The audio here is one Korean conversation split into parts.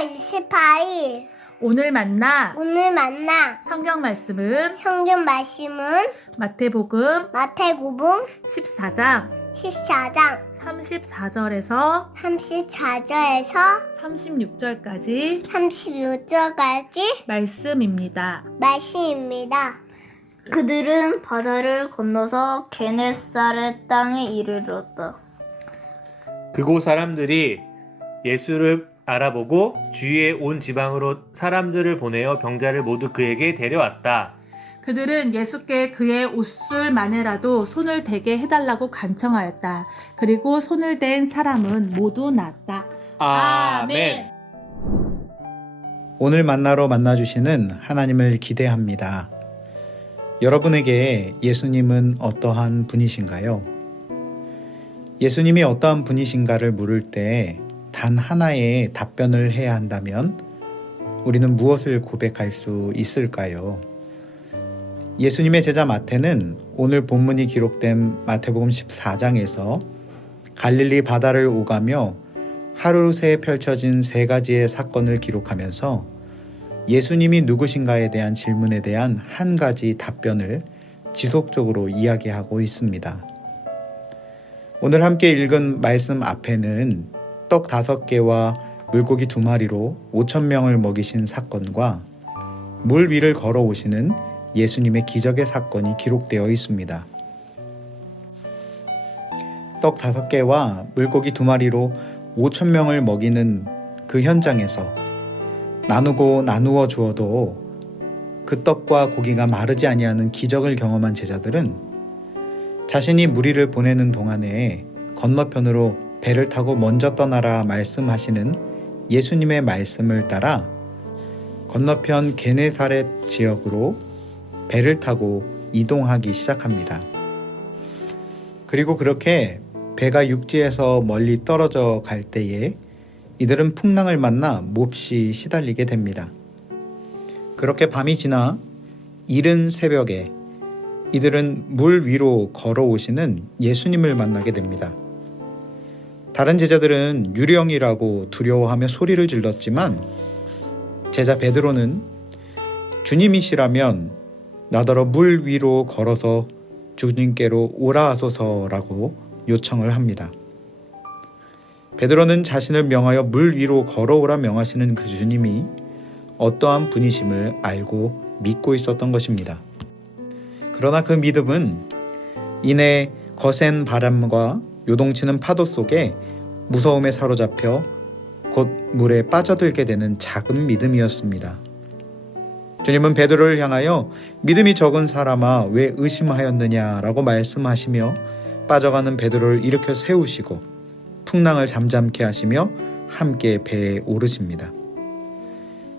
10월 28일 오늘 만나 성경 말씀은 성경 말씀은 마태복음 마태복음 14장 14장 34절에서 34절에서 36절까지 36절까지 말씀입니다. 말씀입니다. 그들은 바다를 건너서 게네사렛 땅에 이르렀다. 그곳 사람들이 예수를 알아보고 주위에 온 지방으로 사람들을 보내어 병자를 모두 그에게 데려왔다. 그들은 예수께 그의 옷술만이라도 손을 대게 해달라고 간청하였다. 그리고 손을 댄 사람은 모두 낫다. 아멘. 오늘 만나러 만나주시는 하나님을 기대합니다. 여러분에게 예수님은 어떠한 분이신가요? 예수님이 어떠한 분이신가를 물을 때 단 하나의 답변을 해야 한다면 우리는 무엇을 고백할 수 있을까요? 예수님의 제자 마태는 오늘 본문이 기록된 마태복음 14장에서 갈릴리 바다를 오가며 하루 새 펼쳐진 세 가지의 사건을 기록하면서 예수님이 누구신가에 대한 질문에 대한 한 가지 답변을 지속적으로 이야기하고 있습니다. 오늘 함께 읽은 말씀 앞에는 떡 5개와 물고기 2마리로 5,000명을 먹이신 사건과 물 위를 걸어오시는 예수님의 기적의 사건이 기록되어 있습니다. 떡 5개와 물고기 2마리로 5,000명을 먹이는 그 현장에서 나누고 나누어 주어도 그 떡과 고기가 마르지 아니하는 기적을 경험한 제자들은 자신이 무리를 보내는 동안에 건너편으로 배를 타고 먼저 떠나라 말씀하시는 예수님의 말씀을 따라 건너편 게네사렛 지역으로 배를 타고 이동하기 시작합니다. 그리고 그렇게 배가 육지에서 멀리 떨어져 갈 때에 이들은 풍랑을 만나 몹시 시달리게 됩니다. 그렇게 밤이 지나 이른 새벽에 이들은 물 위로 걸어오시는 예수님을 만나게 됩니다. 다른 제자들은 유령이라고 두려워하며 소리를 질렀지만 제자 베드로는 주님이시라면 나더러 물 위로 걸어서 주님께로 오라 하소서라고 요청을 합니다. 베드로는 자신을 명하여 물 위로 걸어오라 명하시는 그 주님이 어떠한 분이심을 알고 믿고 있었던 것입니다. 그러나 그 믿음은 이내 거센 바람과 요동치는 파도 속에 무서움에 사로잡혀 곧 물에 빠져들게 되는 작은 믿음이었습니다. 주님은 베드로를 향하여 믿음이 적은 사람아 왜 의심하였느냐라고 말씀하시며 빠져가는 베드로를 일으켜 세우시고 풍랑을 잠잠케 하시며 함께 배에 오르십니다.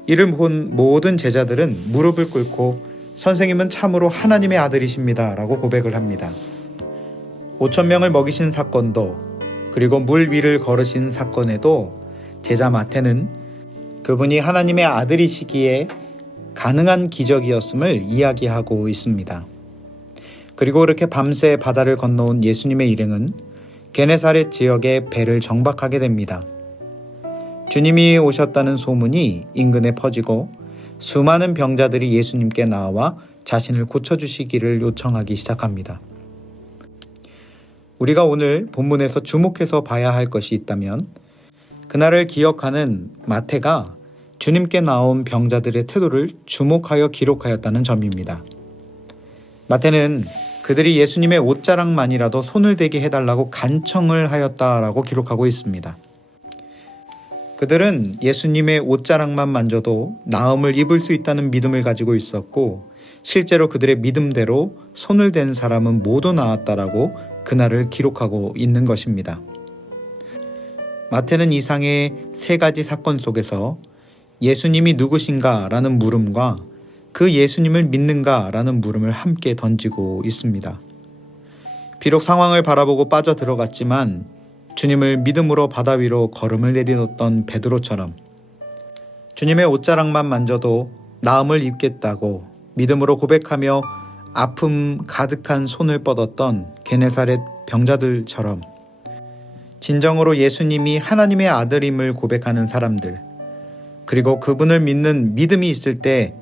이를 본 모든 제자들은 무릎을 꿇고 선생님은 참으로 하나님의 아들이십니다 라고 고백을 합니다. 5,000명을 먹이신 사건도 그리고 물 위를 걸으신 사건에도 제자 마태는 그분이 하나님의 아들이시기에 가능한 기적이었음을 이야기하고 있습니다. 그리고 이렇게 밤새 바다를 건너온 예수님의 일행은 게네사렛 지역에 배를 정박하게 됩니다. 주님이 오셨다는 소문이 인근에 퍼지고 수많은 병자들이 예수님께 나와 자신을 고쳐주시기를 요청하기 시작합니다. 우리가 오늘 본문에서 주목해서 봐야 할 것이 있다면 그날을 기억하는 마태가 주님께 나온 병자들의 태도를 주목하여 기록하였다는 점입니다. 마태는 그들이 예수님의 옷자락만이라도 손을 대게 해달라고 간청을 하였다라고 기록하고 있습니다. 그들은 예수님의 옷자락만 만져도 나음을 입을 수 있다는 믿음을 가지고 있었고 실제로 그들의 믿음대로 손을 댄 사람은 모두 나았다라고 그날을 기록하고 있는 것입니다. 마태는 이상의 세 가지 사건 속에서 예수님이 누구신가 라는 물음과 그 예수님을 믿는가 라는 물음을 함께 던지고 있습니다. 비록 상황을 바라보고 빠져 들어갔지만 주님을 믿음으로 바다 위로 걸음을 내딛었던 베드로처럼 주님의 옷자락만 만져도 나음을 입겠다고 믿음으로 고백하며 아픔 가득한 손을 뻗었던 게네사렛 병자들처럼 진정으로 예수님이 하나님의 아들임을 고백하는 사람들, 그리고 그분을 믿는 믿음이 있을 때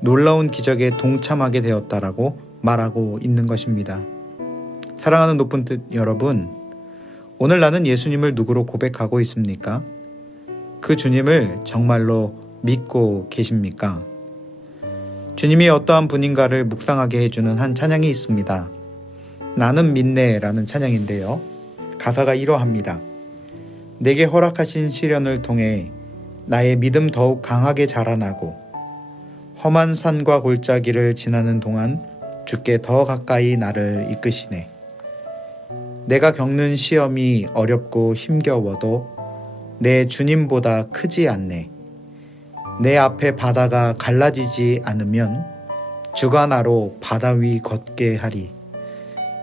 놀라운 기적에 동참하게 되었다라고 말하고 있는 것입니다. 사랑하는 높은 뜻 여러분, 오늘 나는 예수님을 누구로 고백하고 있습니까? 그 주님을 정말로 믿고 계십니까? 주님이 어떠한 분인가를 묵상하게 해주는 한 찬양이 있습니다. 나는 믿네라는 찬양인데요. 가사가 이러합니다. 내게 허락하신 시련을 통해 나의 믿음 더욱 강하게 자라나고 험한 산과 골짜기를 지나는 동안 주께 더 가까이 나를 이끄시네. 내가 겪는 시험이 어렵고 힘겨워도 내 주님보다 크지 않네. 내 앞에 바다가 갈라지지 않으면 주가 나로 바다 위 걷게 하리.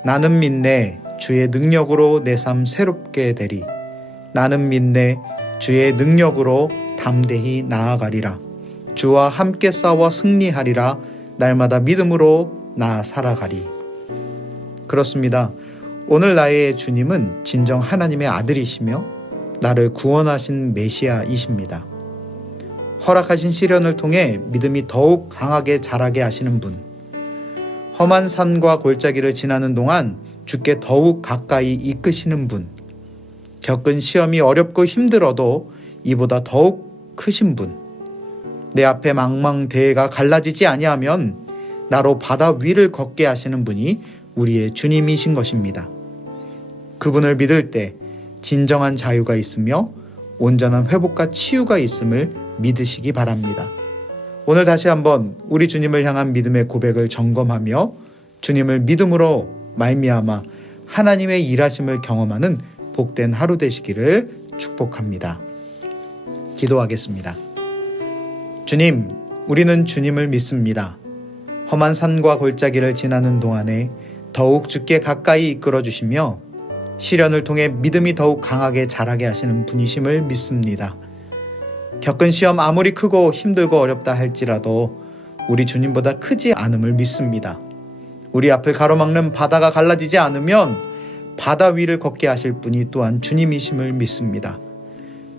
나는 믿네 주의 능력으로 내 삶 새롭게 되리. 나는 믿네 주의 능력으로 담대히 나아가리라. 주와 함께 싸워 승리하리라. 날마다 믿음으로 나 살아가리. 그렇습니다. 오늘 나의 주님은 진정 하나님의 아들이시며 나를 구원하신 메시아이십니다. 허락하신 시련을 통해 믿음이 더욱 강하게 자라게 하시는 분, 험한 산과 골짜기를 지나는 동안 주께 더욱 가까이 이끄시는 분, 겪은 시험이 어렵고 힘들어도 이보다 더욱 크신 분, 내 앞에 망망대해가 갈라지지 아니하면 나로 바다 위를 걷게 하시는 분이 우리의 주님이신 것입니다. 그분을 믿을 때 진정한 자유가 있으며 온전한 회복과 치유가 있음을 믿으시기 바랍니다. 오늘 다시 한번 우리 주님을 향한 믿음의 고백을 점검하며 주님을 믿음으로 말미암아 하나님의 일하심을 경험하는 복된 하루 되시기를 축복합니다. 기도하겠습니다. 주님, 우리는 주님을 믿습니다. 험한 산과 골짜기를 지나는 동안에 더욱 주께 가까이 이끌어 주시며 시련을 통해 믿음이 더욱 강하게 자라게 하시는 분이심을 믿습니다. 겪은 시험 아무리 크고 힘들고 어렵다 할지라도 우리 주님보다 크지 않음을 믿습니다. 우리 앞을 가로막는 바다가 갈라지지 않으면 바다 위를 걷게 하실 분이 또한 주님이심을 믿습니다.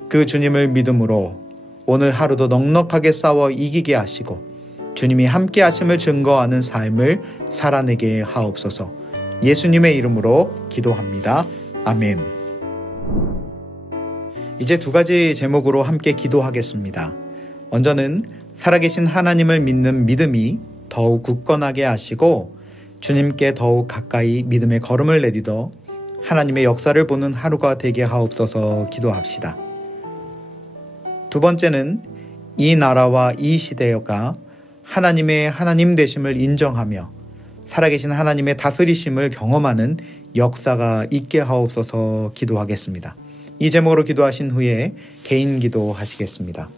그 주님을 믿음으로 오늘 하루도 넉넉하게 싸워 이기게 하시고 주님이 함께 하심을 증거하는 삶을 살아내게 하옵소서. 예수님의 이름으로 기도합니다. 아멘. 이제 두 가지 제목으로 함께 기도하겠습니다. 먼저는 살아계신 하나님을 믿는 믿음이 더욱 굳건하게 하시고 주님께 더욱 가까이 믿음의 걸음을 내딛어 하나님의 역사를 보는 하루가 되게 하옵소서 기도합시다. 두 번째는 이 나라와 이 시대가 하나님의 하나님 되심을 인정하며 살아계신 하나님의 다스리심을 경험하는 역사가 있게 하옵소서 기도하겠습니다. 이 제목으로 기도하신 후에 개인 기도하시겠습니다.